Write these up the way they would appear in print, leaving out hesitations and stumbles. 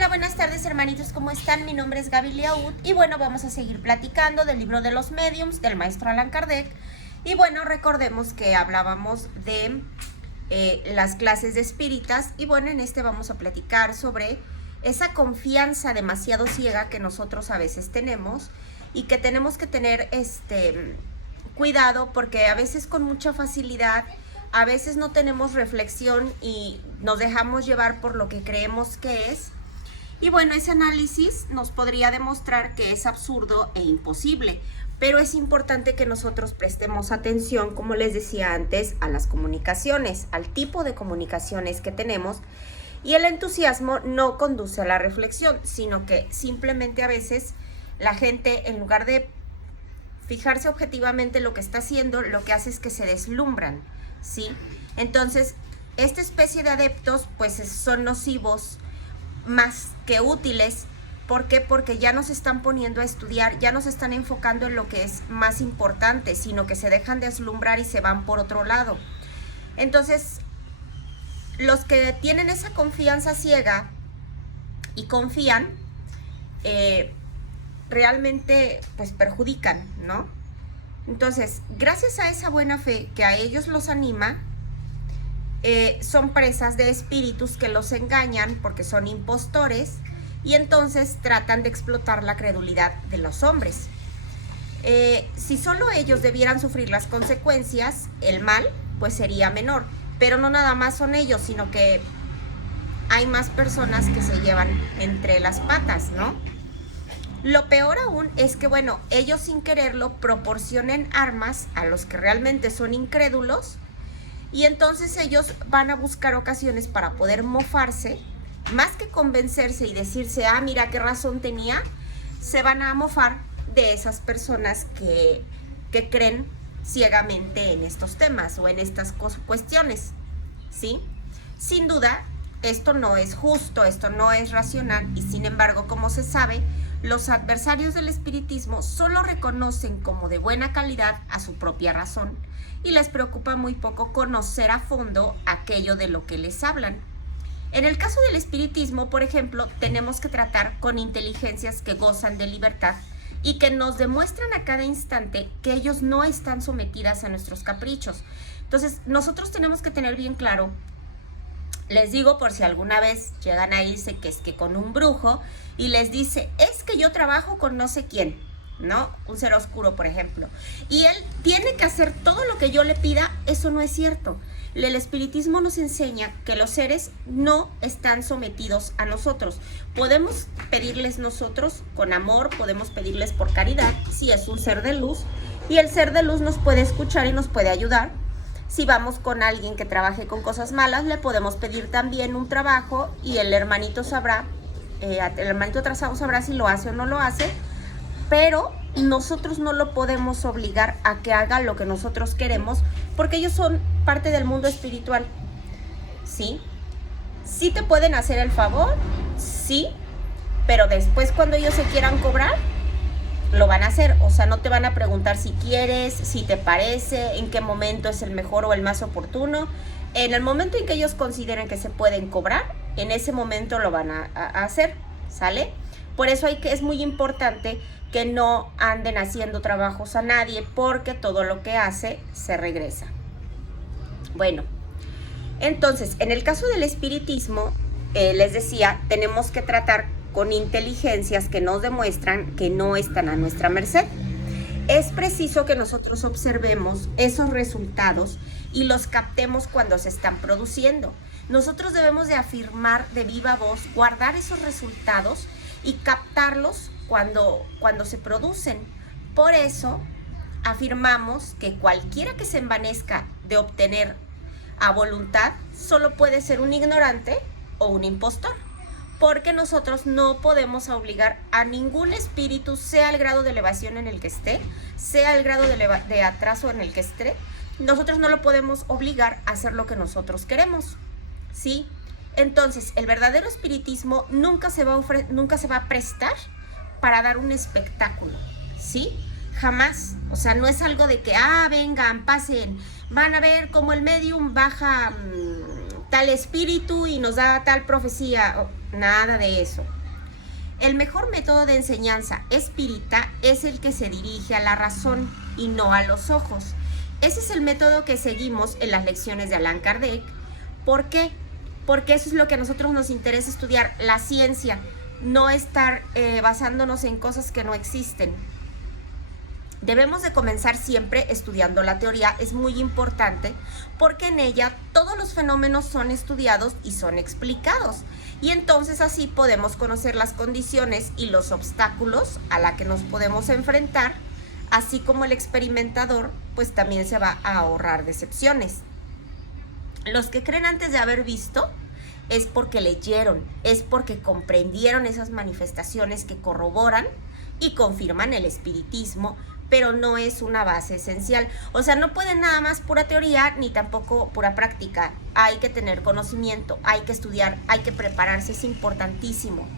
Hola, buenas tardes hermanitos, ¿cómo están? Mi nombre es Gaby Liaud y bueno, vamos a seguir platicando del libro de los mediums del maestro Allan Kardec. Y bueno, recordemos que hablábamos de las clases de espíritas y bueno, en este vamos a platicar sobre esa confianza demasiado ciega que nosotros a veces tenemos y que tenemos que tener cuidado, porque a veces con mucha facilidad, a veces no tenemos reflexión y nos dejamos llevar por lo que creemos que es. Y bueno, ese análisis nos podría demostrar que es absurdo e imposible, pero es importante que nosotros prestemos atención, como les decía antes, a las comunicaciones, al tipo de comunicaciones que tenemos. Y el entusiasmo no conduce a la reflexión, sino que simplemente a veces la gente, en lugar de fijarse objetivamente lo que está haciendo, lo que hace es que se deslumbran, ¿sí? Entonces, esta especie de adeptos, pues son nocivos más que útiles. ¿Por qué? Porque ya nos están poniendo a estudiar, ya nos están enfocando en lo que es más importante, sino que se dejan deslumbrar y se van por otro lado. Entonces, los que tienen esa confianza ciega y confían, realmente pues perjudican, ¿no? Entonces, gracias a esa buena fe que a ellos los anima, son presas de espíritus que los engañan porque son impostores y entonces tratan de explotar la credulidad de los hombres. Si solo ellos debieran sufrir las consecuencias, el mal pues sería menor, pero no nada más son ellos, sino que hay más personas que se llevan entre las patas, ¿no? Lo peor aún es que, bueno, ellos sin quererlo proporcionen armas a los que realmente son incrédulos. Y entonces ellos van a buscar ocasiones para poder mofarse, más que convencerse y decirse, ah, mira qué razón tenía, se van a mofar de esas personas que creen ciegamente en estos temas o en estas cuestiones, ¿sí? Sin duda, esto no es justo, esto no es racional y sin embargo, como se sabe, los adversarios del espiritismo solo reconocen como de buena calidad a su propia razón y les preocupa muy poco conocer a fondo aquello de lo que les hablan. En el caso del espiritismo, por ejemplo, tenemos que tratar con inteligencias que gozan de libertad y que nos demuestran a cada instante que ellos no están sometidas a nuestros caprichos. Entonces, nosotros tenemos que tener bien claro, les digo por si alguna vez llegan a irse que es que con un brujo y les dice, es que yo trabajo con no sé quién, ¿no? Un ser oscuro, por ejemplo. Y él tiene que hacer todo lo que yo le pida. Eso no es cierto. El espiritismo nos enseña que los seres no están sometidos a nosotros. Podemos pedirles nosotros con amor, podemos pedirles por caridad, si es un ser de luz. Y el ser de luz nos puede escuchar y nos puede ayudar. Si vamos con alguien que trabaje con cosas malas, le podemos pedir también un trabajo y el hermanito sabrá, el hermanito atrasado sabrá si lo hace o no lo hace. Pero nosotros no lo podemos obligar a que haga lo que nosotros queremos, porque ellos son parte del mundo espiritual, ¿sí? Sí te pueden hacer el favor, sí, pero después cuando ellos se quieran cobrar, lo van a hacer. O sea, no te van a preguntar si quieres, si te parece, en qué momento es el mejor o el más oportuno. En el momento en que ellos consideren que se pueden cobrar, en ese momento lo van a hacer, ¿sale? Por eso es muy importante que no anden haciendo trabajos a nadie, porque todo lo que hace se regresa. Bueno, entonces, en el caso del espiritismo, les decía, tenemos que tratar con inteligencias que nos demuestran que no están a nuestra merced. Es preciso que nosotros observemos esos resultados y los captemos cuando se están produciendo. Nosotros debemos de afirmar de viva voz, guardar esos resultados y captarlos cuando se producen. Por eso afirmamos que cualquiera que se envanezca de obtener a voluntad solo puede ser un ignorante o un impostor, porque nosotros no podemos obligar a ningún espíritu, sea el grado de elevación en el que esté, sea el grado de atraso en el que esté, nosotros no lo podemos obligar a hacer lo que nosotros queremos, ¿sí? Entonces, el verdadero espiritismo nunca se va a prestar para dar un espectáculo, ¿sí? Jamás. O sea, no es algo de que, vengan, pasen, van a ver cómo el medium baja tal espíritu y nos da tal profecía. nada de eso. El mejor método de enseñanza espírita es el que se dirige a la razón y no a los ojos. Ese es el método que seguimos en las lecciones de Allan Kardec. ¿Por qué? Porque eso es lo que a nosotros nos interesa estudiar, la ciencia, no estar basándonos en cosas que no existen. Debemos de comenzar siempre estudiando la teoría, es muy importante porque en ella todos los fenómenos son estudiados y son explicados. Y entonces así podemos conocer las condiciones y los obstáculos a la que nos podemos enfrentar, así como el experimentador pues también se va a ahorrar decepciones. Los que creen antes de haber visto es porque leyeron, es porque comprendieron esas manifestaciones que corroboran y confirman el espiritismo, pero no es una base esencial. O sea, no pueden nada más pura teoría ni tampoco pura práctica. Hay que tener conocimiento, hay que estudiar, hay que prepararse, es importantísimo.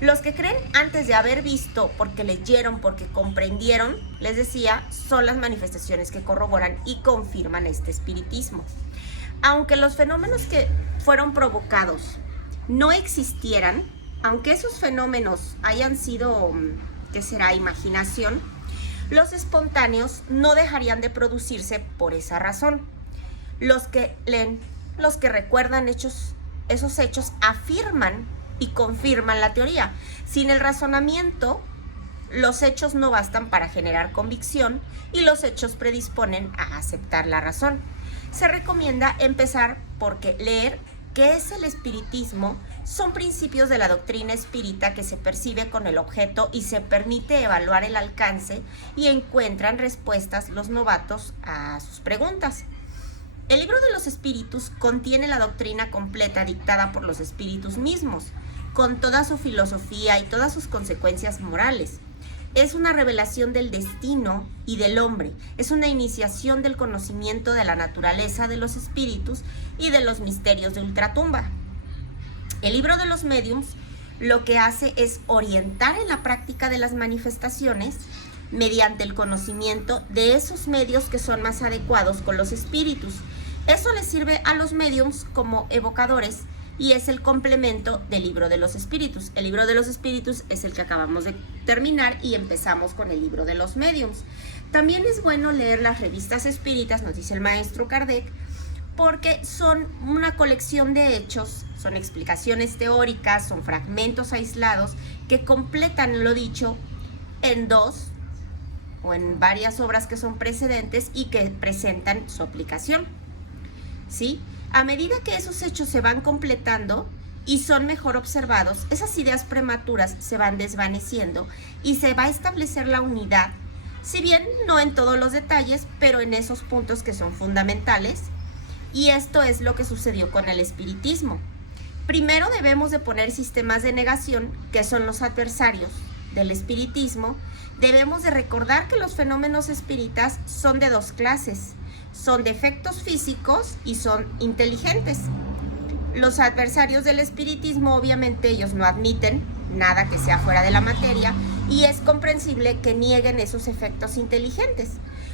Los que creen antes de haber visto, porque leyeron, porque comprendieron, les decía, son las manifestaciones que corroboran y confirman este espiritismo. Aunque los fenómenos que fueron provocados no existieran, aunque esos fenómenos hayan sido, ¿qué será?, imaginación, los espontáneos no dejarían de producirse por esa razón. Los que leen, los que recuerdan esos hechos afirman y confirman la teoría. Sin el razonamiento, los hechos no bastan para generar convicción y los hechos predisponen a aceptar la razón. Se recomienda empezar porque leer qué es el espiritismo son principios de la doctrina espírita que se percibe con el objeto y se permite evaluar el alcance y encuentran respuestas los novatos a sus preguntas. El libro de los espíritus contiene la doctrina completa dictada por los espíritus mismos, con toda su filosofía y todas sus consecuencias morales. Es una revelación del destino y del hombre, es una iniciación del conocimiento de la naturaleza de los espíritus y de los misterios de ultratumba. El libro de los médiums lo que hace es orientar en la práctica de las manifestaciones mediante el conocimiento de esos medios que son más adecuados con los espíritus. Eso les sirve a los médiums como evocadores y es el complemento del libro de los espíritus. El libro de los espíritus es el que acabamos de terminar y empezamos con el libro de los médiums. También es bueno leer las revistas espíritas, nos dice el maestro Kardec, porque son una colección de hechos, son explicaciones teóricas, son fragmentos aislados que completan lo dicho en dos o en varias obras que son precedentes y que presentan su aplicación, ¿sí? A medida que esos hechos se van completando y son mejor observados, esas ideas prematuras se van desvaneciendo y se va a establecer la unidad, si bien no en todos los detalles, pero en esos puntos que son fundamentales. Y esto es lo que sucedió con el espiritismo. Primero debemos de poner sistemas de negación, que son los adversarios del espiritismo. Debemos de recordar que los fenómenos espíritas son de dos clases. Son de efectos físicos y son inteligentes. Los adversarios del espiritismo, obviamente, ellos no admiten nada que sea fuera de la materia y es comprensible que nieguen esos efectos inteligentes.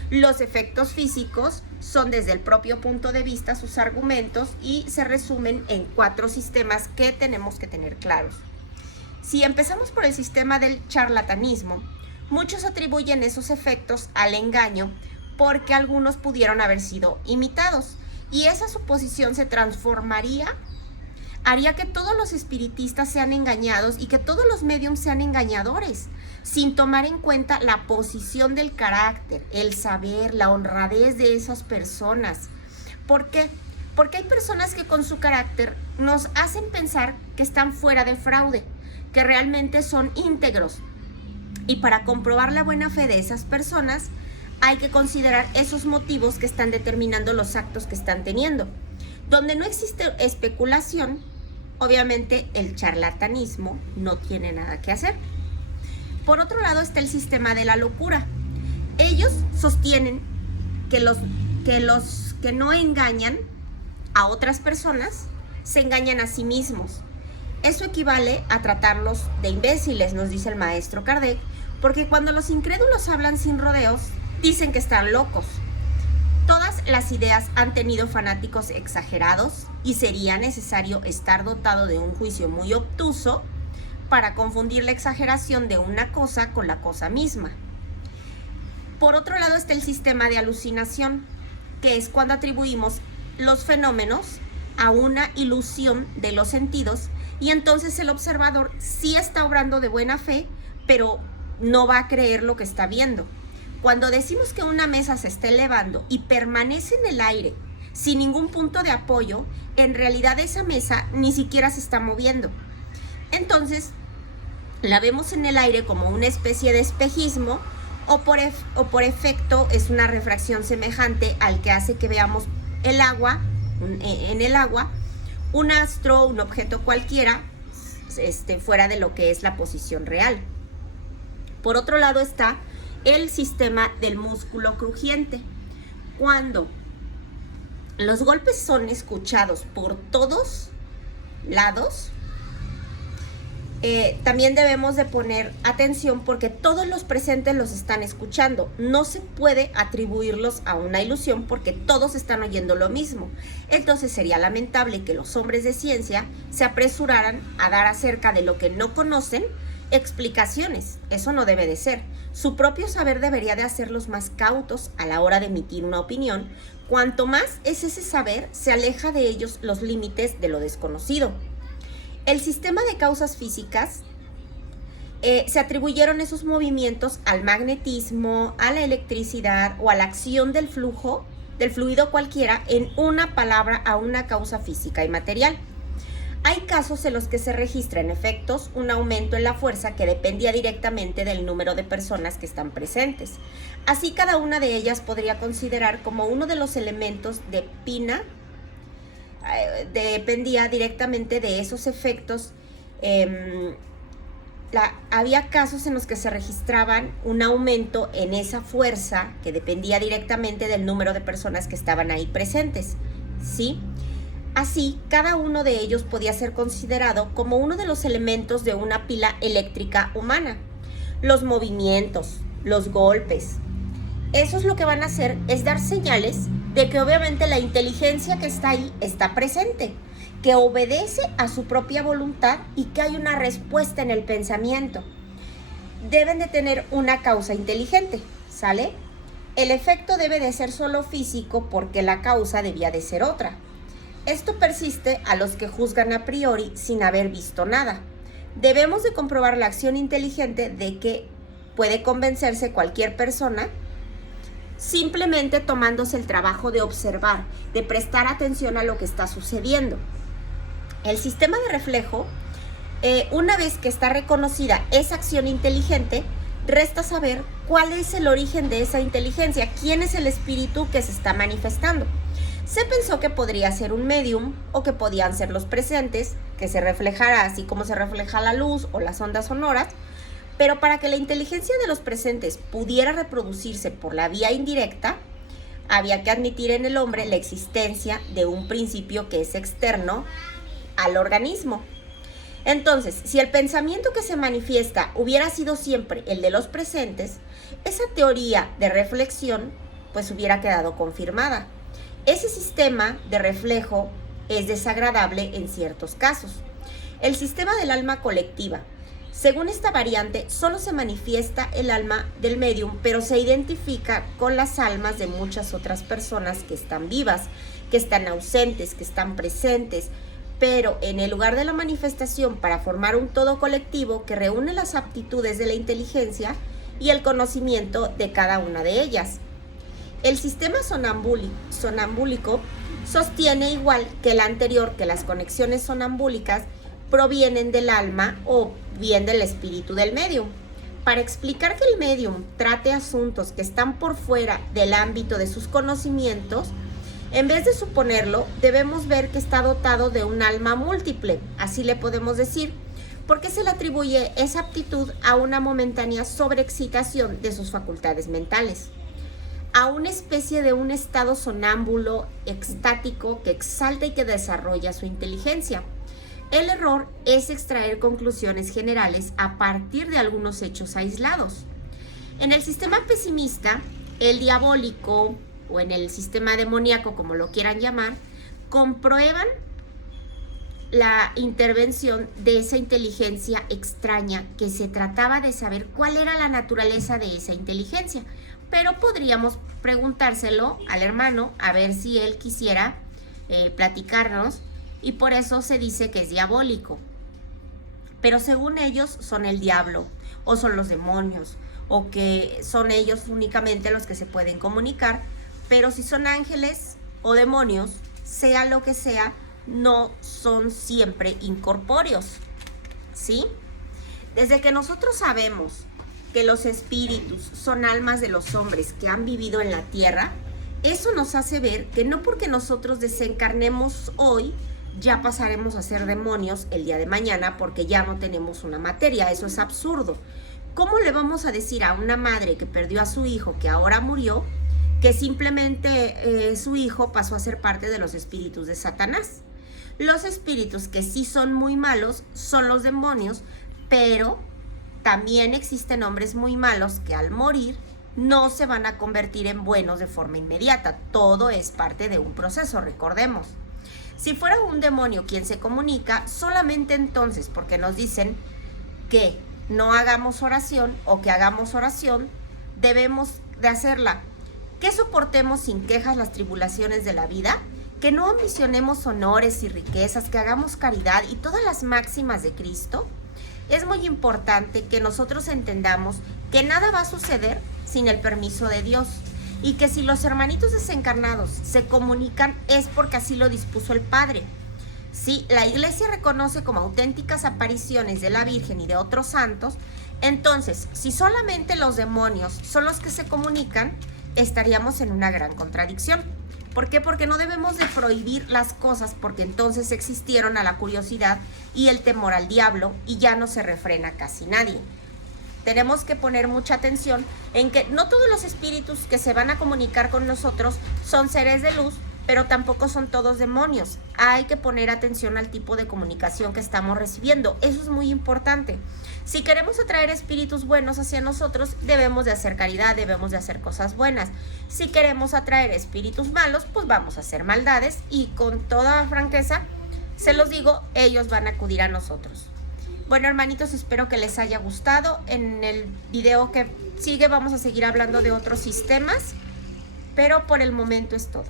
Los efectos físicos son desde el propio punto de vista sus argumentos y se resumen en 4 sistemas que tenemos que tener claros. Si empezamos por el sistema del charlatanismo, muchos atribuyen esos efectos al engaño porque algunos pudieron haber sido imitados y esa suposición se transformaría, haría que todos los espiritistas sean engañados y que todos los médiums sean engañadores, sin tomar en cuenta la posición del carácter, el saber, la honradez de esas personas. ¿Por qué? Porque hay personas que con su carácter nos hacen pensar que están fuera de fraude, que realmente son íntegros. Y para comprobar la buena fe de esas personas, hay que considerar esos motivos que están determinando los actos que están teniendo. Donde no existe especulación, obviamente el charlatanismo no tiene nada que hacer. Por otro lado está el sistema de la locura. Ellos sostienen que los que no engañan a otras personas se engañan a sí mismos. Eso equivale a tratarlos de imbéciles, nos dice el maestro Kardec, porque cuando los incrédulos hablan sin rodeos, dicen que están locos. Todas las ideas han tenido fanáticos exagerados y sería necesario estar dotado de un juicio muy obtuso para confundir la exageración de una cosa con la cosa misma. Por otro lado está el sistema de alucinación, que es cuando atribuimos los fenómenos a una ilusión de los sentidos y entonces el observador sí está obrando de buena fe, pero no va a creer lo que está viendo. Cuando decimos que una mesa se está elevando y permanece en el aire sin ningún punto de apoyo, en realidad esa mesa ni siquiera se está moviendo. Entonces, la vemos en el aire como una especie de espejismo o por efecto es una refracción semejante al que hace que veamos el agua, en el agua, un astro, un objeto cualquiera, fuera de lo que es la posición real. Por otro lado está el sistema del músculo crujiente. Cuando los golpes son escuchados por todos lados, también debemos de poner atención porque todos los presentes los están escuchando. No se puede atribuirlos a una ilusión porque todos están oyendo lo mismo. Entonces sería lamentable que los hombres de ciencia se apresuraran a dar acerca de lo que no conocen explicaciones. Eso no debe de ser. Su propio saber debería de hacerlos más cautos a la hora de emitir una opinión. Cuanto más es ese saber, se aleja de ellos los límites de lo desconocido. El sistema de causas físicas se atribuyeron esos movimientos al magnetismo, a la electricidad o a la acción del flujo, del fluido cualquiera, en una palabra a una causa física y material. Hay casos en los que se registra en efectos un aumento en la fuerza que dependía directamente del número de personas que están presentes. Así cada una de ellas podría considerar como uno de los elementos de Pina, dependía directamente de esos efectos. Había casos en los que se registraban un aumento en esa fuerza que dependía directamente del número de personas que estaban ahí presentes, ¿sí? Así, cada uno de ellos podía ser considerado como uno de los elementos de una pila eléctrica humana. Los movimientos, los golpes, eso es lo que van a hacer, es dar señales de que obviamente la inteligencia que está ahí está presente, que obedece a su propia voluntad y que hay una respuesta en el pensamiento. Deben de tener una causa inteligente, ¿sale? El efecto debe de ser solo físico porque la causa debía de ser otra. Esto persiste a los que juzgan a priori sin haber visto nada. Debemos de comprobar la acción inteligente de que puede convencerse cualquier persona simplemente tomándose el trabajo de observar, de prestar atención a lo que está sucediendo. El sistema de reflejo, una vez que está reconocida esa acción inteligente, resta saber cuál es el origen de esa inteligencia, quién es el espíritu que se está manifestando. Se pensó que podría ser un medium o que podían ser los presentes, que se reflejara así como se refleja la luz o las ondas sonoras, pero para que la inteligencia de los presentes pudiera reproducirse por la vía indirecta, había que admitir en el hombre la existencia de un principio que es externo al organismo. Entonces, si el pensamiento que se manifiesta hubiera sido siempre el de los presentes, esa teoría de reflexión pues hubiera quedado confirmada. Ese sistema de reflejo es desagradable en ciertos casos. El sistema del alma colectiva. Según esta variante, solo se manifiesta el alma del médium, pero se identifica con las almas de muchas otras personas que están vivas, que están ausentes, que están presentes, pero en el lugar de la manifestación para formar un todo colectivo que reúne las aptitudes de la inteligencia y el conocimiento de cada una de ellas. El sistema sonambúlico sostiene igual que el anterior que las conexiones sonambúlicas provienen del alma o bien del espíritu del medium. Para explicar que el medium trate asuntos que están por fuera del ámbito de sus conocimientos, en vez de suponerlo, debemos ver que está dotado de un alma múltiple, así le podemos decir, porque se le atribuye esa aptitud a una momentánea sobreexcitación de sus facultades mentales, a una especie de un estado sonámbulo extático que exalta y que desarrolla su inteligencia. El error es extraer conclusiones generales a partir de algunos hechos aislados. En el sistema pesimista, el diabólico o en el sistema demoníaco, como lo quieran llamar, comprueban la intervención de esa inteligencia extraña, que se trataba de saber cuál era la naturaleza de esa inteligencia. Pero podríamos preguntárselo al hermano a ver si él quisiera platicarnos, y por eso se dice que es diabólico. Pero según ellos son el diablo, o son los demonios, o que son ellos únicamente los que se pueden comunicar. Pero si son ángeles o demonios, sea lo que sea, no son siempre incorpóreos, ¿sí? Desde que nosotros sabemos que los espíritus son almas de los hombres que han vivido en la tierra, eso nos hace ver que no porque nosotros desencarnemos hoy, ya pasaremos a ser demonios el día de mañana, porque ya no tenemos una materia. Eso es absurdo. ¿Cómo le vamos a decir a una madre que perdió a su hijo, que ahora murió, que simplemente su hijo pasó a ser parte de los espíritus de Satanás? Los espíritus que sí son muy malos son los demonios, pero también existen hombres muy malos que al morir no se van a convertir en buenos de forma inmediata. Todo es parte de un proceso, recordemos. Si fuera un demonio quien se comunica, solamente entonces, porque nos dicen que no hagamos oración o que hagamos oración, debemos de hacerla. Que soportemos sin quejas las tribulaciones de la vida, que no ambicionemos honores y riquezas, que hagamos caridad y todas las máximas de Cristo. Es muy importante que nosotros entendamos que nada va a suceder sin el permiso de Dios, y que si los hermanitos desencarnados se comunican es porque así lo dispuso el Padre. Si la Iglesia reconoce como auténticas apariciones de la Virgen y de otros santos, entonces, si solamente los demonios son los que se comunican, estaríamos en una gran contradicción. ¿Por qué? Porque no debemos de prohibir las cosas, porque entonces existieron a la curiosidad y el temor al diablo, y ya no se refrena casi nadie. Tenemos que poner mucha atención en que no todos los espíritus que se van a comunicar con nosotros son seres de luz, pero tampoco son todos demonios. Hay que poner atención al tipo de comunicación que estamos recibiendo. Eso es muy importante. Si queremos atraer espíritus buenos hacia nosotros, debemos de hacer caridad, debemos de hacer cosas buenas. Si queremos atraer espíritus malos, pues vamos a hacer maldades, y con toda franqueza, se los digo, ellos van a acudir a nosotros. Bueno, hermanitos, espero que les haya gustado. En el video que sigue vamos a seguir hablando de otros sistemas, pero por el momento es todo.